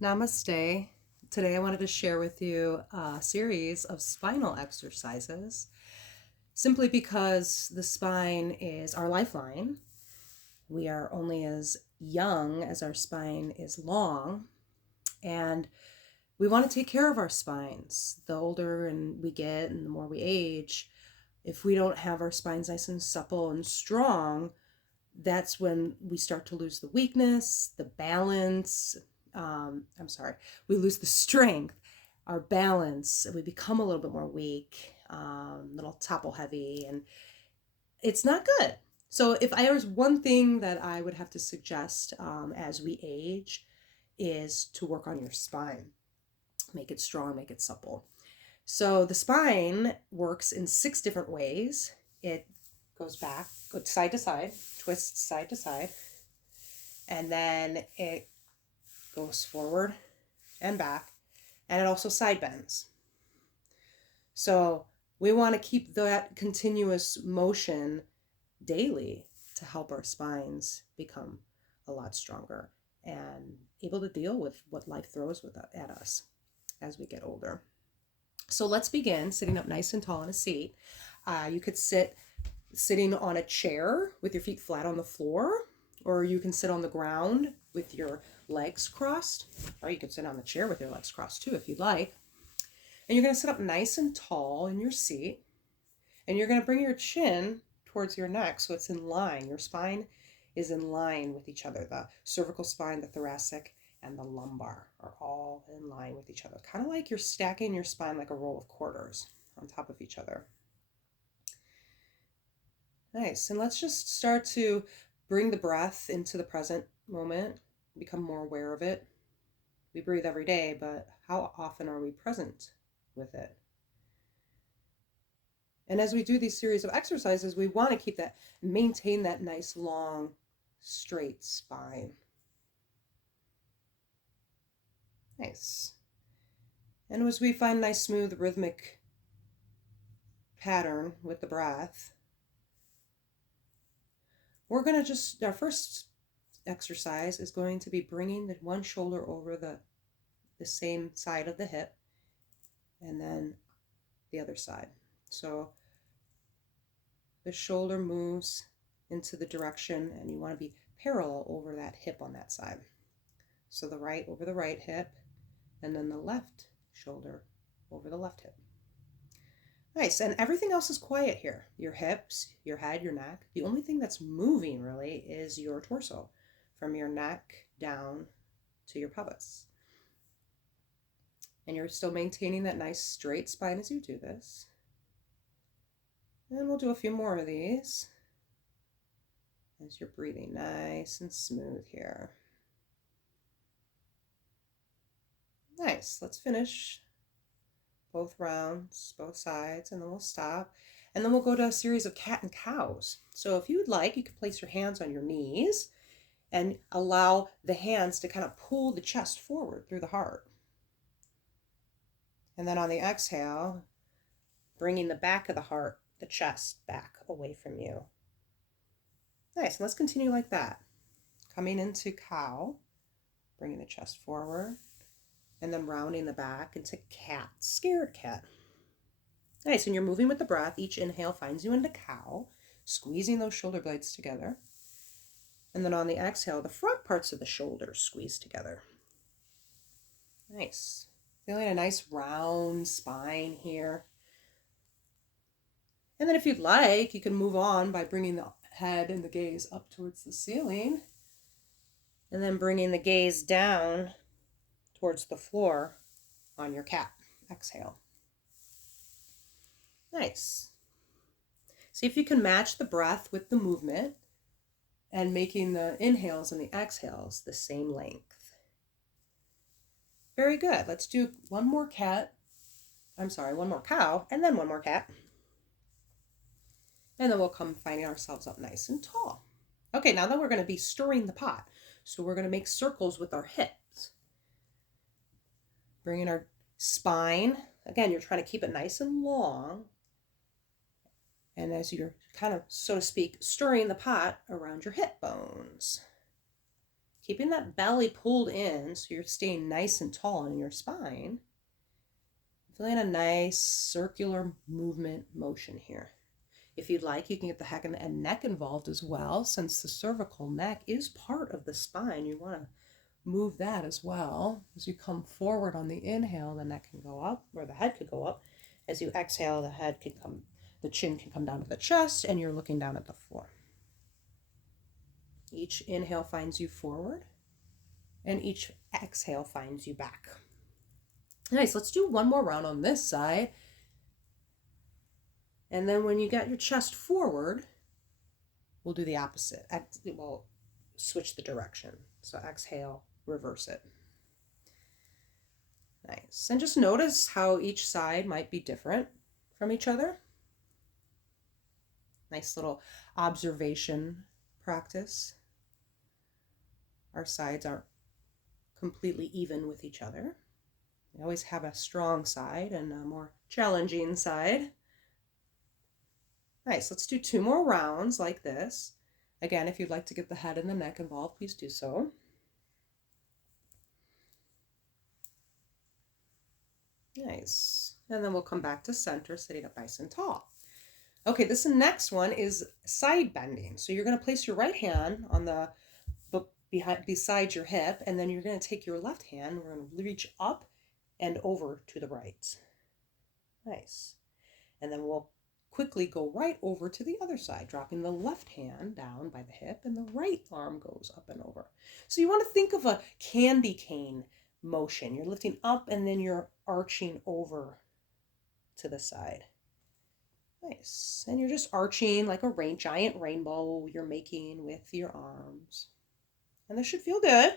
Namaste. Today I wanted to share with you a series of spinal exercises simply because the spine is our lifeline. We are only as young as our spine is long, and we want to take care of our spines. The older and we get and the more we age, if we don't have our spines nice and supple and strong, that's when we start to lose the weakness, the balance. We lose the strength, our balance, we become a little bit more weak, a little topple heavy, and it's not good. So, if I was one thing that I would have to suggest as we age, is to work on your spine, make it strong, make it supple. So, the spine works in 6 different ways. It goes back, goes side to side, twists side to side, and then it goes forward and back, and it also side bends. So we want to keep that continuous motion daily to help our spines become a lot stronger and able to deal with what life throws at us as we get older. So let's begin sitting up nice and tall in a seat. You could sitting on a chair with your feet flat on the floor, or you can sit on the ground with your legs crossed, or you can sit on the chair with your legs crossed too if you'd like. And you're going to sit up nice and tall in your seat, and you're going to bring your chin towards your neck so it's in line. Your spine is in line with each other. The cervical spine, the thoracic, and the lumbar are all in line with each other. Kind of like you're stacking your spine like a roll of quarters on top of each other. Nice. And let's just start to bring the breath into the present moment, become more aware of it. We breathe every day, but how often are we present with it? And as we do these series of exercises, we want to maintain that nice, long, straight spine. Nice. And as we find nice, smooth, rhythmic pattern with the breath, we're going to our first exercise is going to be bringing the one shoulder over the same side of the hip, and then the other side. So the shoulder moves into the direction, and you want to be parallel over that hip on that side. So the right over the right hip, and then the left shoulder over the left hip. Nice. And everything else is quiet here. Your hips, your head, your neck. The only thing that's moving really is your torso, from your neck down to your pelvis. And you're still maintaining that nice straight spine as you do this. And we'll do a few more of these as you're breathing nice and smooth here. Nice. Let's finish both rounds, both sides, and then we'll stop. And then we'll go to a series of cat and cows. So if you would like, you can place your hands on your knees and allow the hands to kind of pull the chest forward through the heart. And then on the exhale, bringing the back of the heart, the chest back away from you. Nice. And let's continue like that. Coming into cow, bringing the chest forward, and then rounding the back into cat, scared cat. Nice. And you're moving with the breath. Each inhale finds you into cow, squeezing those shoulder blades together. And then on the exhale, the front parts of the shoulders squeeze together. Nice. Feeling a nice round spine here. And then if you'd like, you can move on by bringing the head and the gaze up towards the ceiling, and then bringing the gaze down towards the floor on your cat. Exhale. Nice. See if you can match the breath with the movement and making the inhales and the exhales the same length. Very good. Let's do one more cow, and then one more cat. And then we'll come finding ourselves up nice and tall. Okay, now that we're going to be stirring the pot. So we're going to make circles with our hips. Bringing our spine. Again, you're trying to keep it nice and long. And as you're kind of, so to speak, stirring the pot around your hip bones. keeping that belly pulled in so you're staying nice and tall in your spine. Feeling a nice circular movement motion here. If you'd like, you can get the head and neck involved as well. Since the cervical neck is part of the spine, you want to move that as well. As you come forward on the inhale, the neck can go up, or the head could go up. As you exhale, the chin can come down to the chest, and you're looking down at the floor. Each inhale finds you forward, and each exhale finds you back. Nice, let's do one more round on this side. And then when you get your chest forward, we'll do the opposite. We'll switch the direction. So exhale, reverse it. Nice. And just notice how each side might be different from each other. Nice little observation practice. Our sides aren't completely even with each other. We always have a strong side and a more challenging side. Nice, let's do 2 more rounds like this. Again, if you'd like to get the head and the neck involved, please do so. Nice. And then we'll come back to center, sitting up nice and tall. Okay, this next one is side bending. So you're going to place your right hand on the beside your hip, and then you're going to take your left hand, we're going to reach up and over to the right. Nice. And then we'll quickly go right over to the other side, dropping the left hand down by the hip, and the right arm goes up and over. So you want to think of a candy cane motion. You're lifting up and then you're arching over to the side. Nice. And you're just arching like a giant rainbow you're making with your arms. And this should feel good.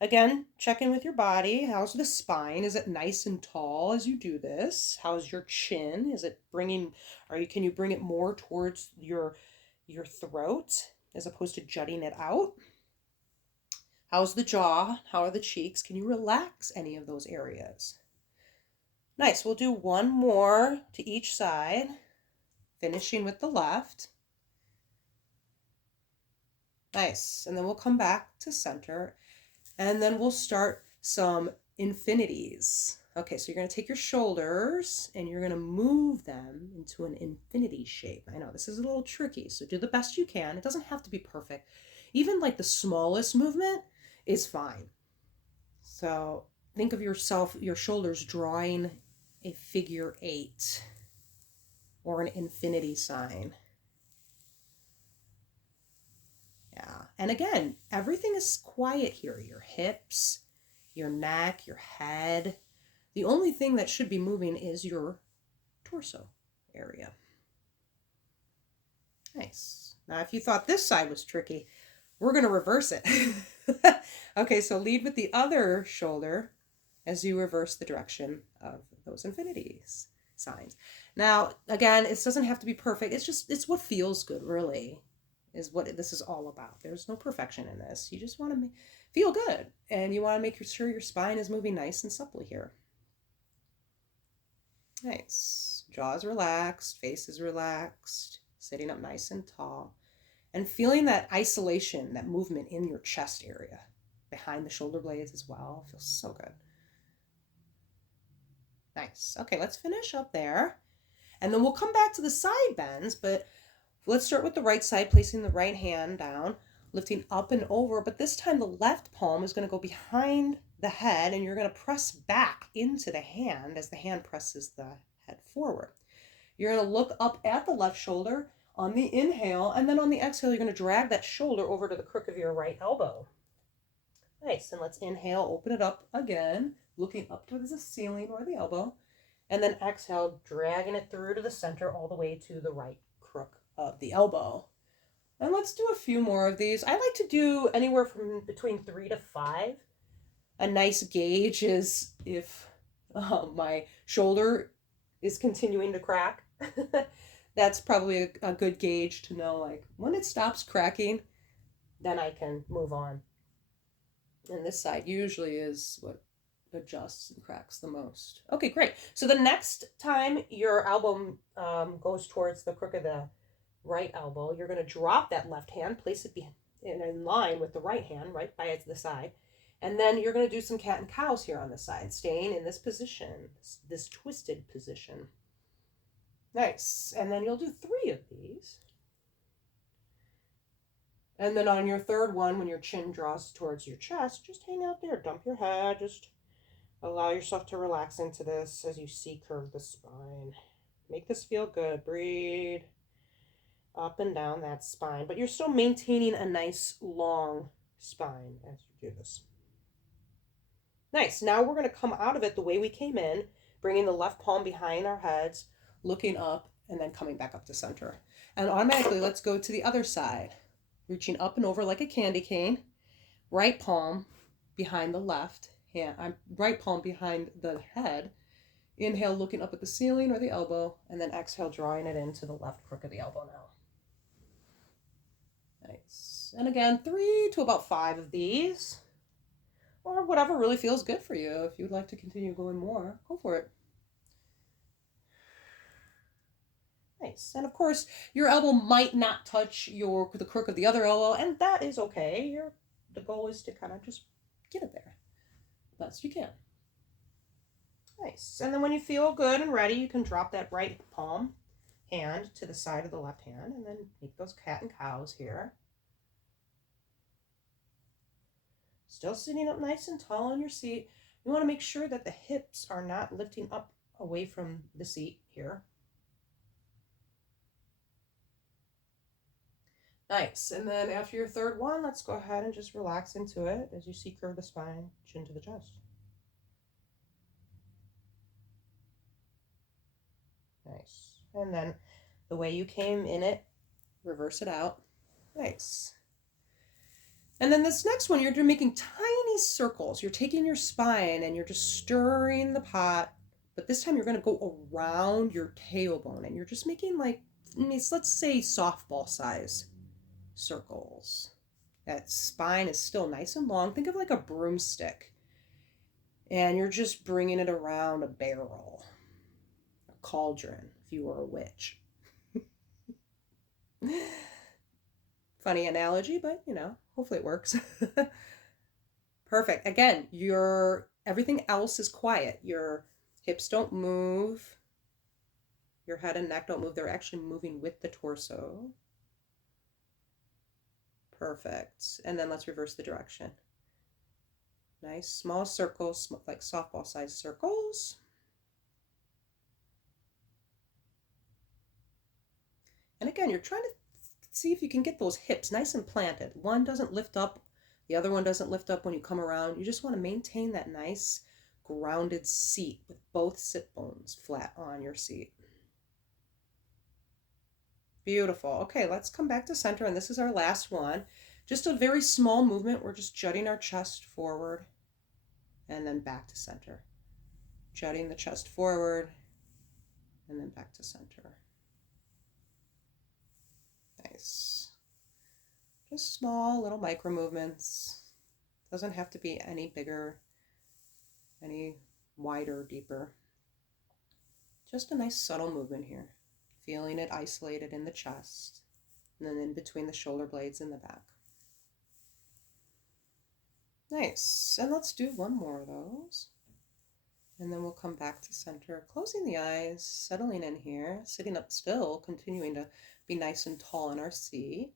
Again, check in with your body. How's the spine? Is it nice and tall as you do this? How's your chin? Is it can you bring it more towards your throat as opposed to jutting it out? How's the jaw? How are the cheeks? Can you relax any of those areas? Nice. We'll do one more to each side, finishing with the left. Nice. And then we'll come back to center. And then we'll start some infinities. Okay, so you're going to take your shoulders and you're going to move them into an infinity shape. I know this is a little tricky, so do the best you can. It doesn't have to be perfect. Even like the smallest movement is fine. So think of your shoulders drawing a figure 8 or an infinity sign. Yeah. And again, everything is quiet here. Your hips, your neck, your head. The only thing that should be moving is your torso area. Nice. Now, if you thought this side was tricky, we're going to reverse it. Okay, so lead with the other shoulder as you reverse the direction of those infinities signs. Now, again, it doesn't have to be perfect. It's what feels good, really, is what this is all about. There's no perfection in this. You just want to feel good, and you want to make sure your spine is moving nice and supple here. Nice. Jaw is relaxed, face is relaxed, sitting up nice and tall, and feeling that isolation, that movement in your chest area, behind the shoulder blades as well. Feels so good. Nice. Okay, let's finish up there. And then we'll come back to the side bends, but let's start with the right side, placing the right hand down, lifting up and over, but this time the left palm is going to go behind the head, and you're going to press back into the hand as the hand presses the head forward. You're going to look up at the left shoulder on the inhale, and then on the exhale, you're going to drag that shoulder over to the crook of your right elbow. Nice, and let's inhale, open it up again, looking up towards the ceiling or the elbow, and then exhale, dragging it through to the center all the way to the right crook of the elbow. And let's do a few more of these. I like to do anywhere from between 3 to 5. A nice gauge is if my shoulder is continuing to crack. That's probably a good gauge to know, like, when it stops cracking, then I can move on. And this side usually is what adjusts and cracks the most. Okay, great. So the next time your elbow goes towards the crook of the right elbow, you're going to drop that left hand, place it in line with the right hand, right by the side. And then you're going to do some cat and cows here on the side, staying in this position, this twisted position. Nice. And then you'll do 3 of these. And then on your third one, when your chin draws towards your chest, just hang out there. Dump your head. Just allow yourself to relax into this as you C-curve the spine. Make this feel good. Breathe up and down that spine. But you're still maintaining a nice long spine as you do this. Nice. Now we're going to come out of it the way we came in, bringing the left palm behind our heads, looking up, and then coming back up to center. And automatically, let's go to the other side. Reaching up and over like a candy cane. Right palm behind the left hand. Right palm behind the head. Inhale, looking up at the ceiling or the elbow. And then exhale, drawing it into the left crook of the elbow now. Nice. And again, 3 to about 5 of these. Or whatever really feels good for you. If you'd like to continue going more, go for it. Nice. And of course, your elbow might not touch the crook of the other elbow, and that is okay. The goal is to kind of just get it there best you can. Nice. And then when you feel good and ready, you can drop that right palm hand to the side of the left hand, and then make those cat and cows here. Still sitting up nice and tall on your seat. You want to make sure that the hips are not lifting up away from the seat here. Nice. And then after your third one, let's go ahead and just relax into it as you C-curve the spine, chin to the chest. Nice. And then the way you came in it, reverse it out. Nice. And then this next one, you're making tiny circles. You're taking your spine and you're just stirring the pot. But this time you're going to go around your tailbone. And you're just making let's say softball size circles. That spine is still nice and long. Think of like a broomstick. And you're just bringing it around a barrel. A cauldron, if you were a witch. Funny analogy, but hopefully it works. Perfect. Again, everything else is quiet. Your hips don't move. Your head and neck don't move. They're actually moving with the torso. Perfect. And then let's reverse the direction. Nice small circles, like softball sized circles. And again, you're trying to see if you can get those hips nice and planted. One doesn't lift up, the other one doesn't lift up when you come around. You just want to maintain that nice grounded seat with both sit bones flat on your seat. Beautiful. Okay, let's come back to center, and this is our last one. Just a very small movement. We're just jutting our chest forward and then back to center. Jutting the chest forward and then back to center. Nice. Just small little micro movements. Doesn't have to be any bigger, any wider, deeper. Just a nice subtle movement here. Feeling it isolated in the chest and then in between the shoulder blades in the back. Nice. And let's do one more of those. And then we'll come back to center, closing the eyes, settling in here, sitting up still, continuing to be nice and tall in our seat.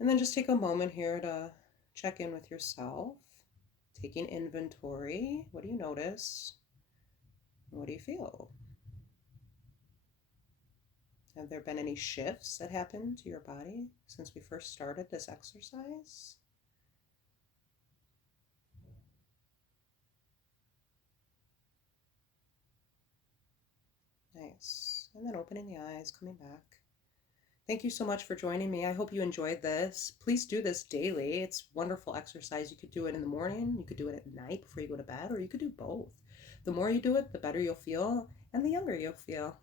And then just take a moment here to check in with yourself, taking inventory. What do you notice? What do you feel? Have there been any shifts that happened to your body since we first started this exercise? Nice. And then opening the eyes, coming back. Thank you so much for joining me. I hope you enjoyed this. Please do this daily. It's wonderful exercise. You could do it in the morning, you could do it at night before you go to bed, or you could do both. The more you do it, the better you'll feel, and the younger you'll feel.